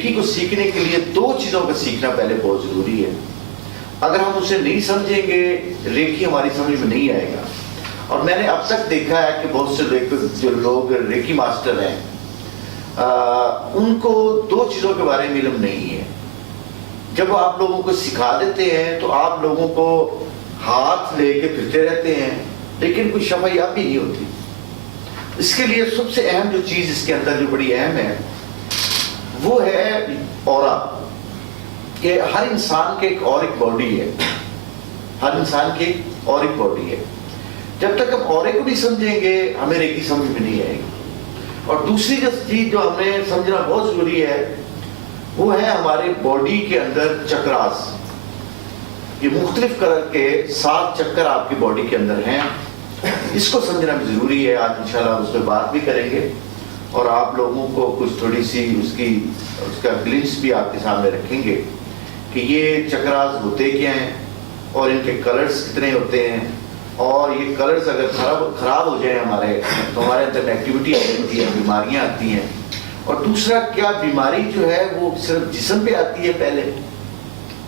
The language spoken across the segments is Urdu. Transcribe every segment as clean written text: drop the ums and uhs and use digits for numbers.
ریکی کو سیکھنے کے لیے دو چیزوں کا سیکھنا پہلے بہت ضروری ہے. اگر ہم اسے نہیں سمجھیں گے ریکی ہماری سمجھ میں نہیں آئے گا. اور میں نے اب تک دیکھا ہے کہ بہت سے جو لوگ ریکی ماسٹر ہیں ان کو دو چیزوں کے بارے میں علم نہیں ہے. جب وہ آپ لوگوں کو سکھا دیتے ہیں تو آپ لوگوں کو ہاتھ لے کے پھرتے رہتے ہیں لیکن کوئی شفا یابی نہیں ہوتی. اس کے لیے سب سے اہم جو چیز اس کے اندر جو بڑی اہم ہے وہ ہے اورا، کہ ہر انسان کے ایک اور ایک باڈی ہے. ہر انسان کی اور ایک باڈی ہے. جب تک ہم اورے کو نہیں سمجھیں گے ہمیں ریکی سمجھ میں نہیں آئے گی. اور دوسری چیز جو ہمیں سمجھنا بہت ضروری ہے وہ ہے ہمارے باڈی کے اندر چکراس. یہ مختلف کلر کے 7 چکر آپ کی باڈی کے اندر ہیں. اس کو سمجھنا بھی ضروری ہے. آج انشاءاللہ اس پہ بات بھی کریں گے اور آپ لوگوں کو کچھ تھوڑی سی اس کا گلنس بھی آپ کے سامنے رکھیں گے کہ یہ چکراس ہوتے کیا ہیں اور ان کے کلرز کتنے ہوتے ہیں. اور یہ کلرز اگر خراب ہو جائیں ہمارے تو ہمارے اندر نیگیٹیوٹی آتی ہے، بیماریاں آتی ہیں. اور دوسرا کیا بیماری جو ہے وہ صرف جسم پہ آتی ہے، پہلے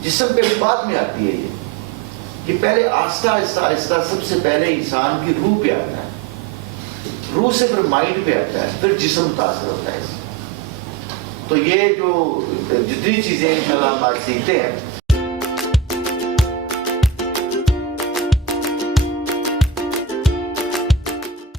جسم پہ بعد میں آتی ہے. یہ پہلے آہستہ آہستہ آہستہ سب سے پہلے انسان کی روح پہ آتا ہے، روح سے پھر مائنڈ پہ آتا ہے، پھر جسم متاثر ہوتا ہے. تو یہ جو جتنی چیزیں انشاءاللہ ہم آج سیکھتے ہیں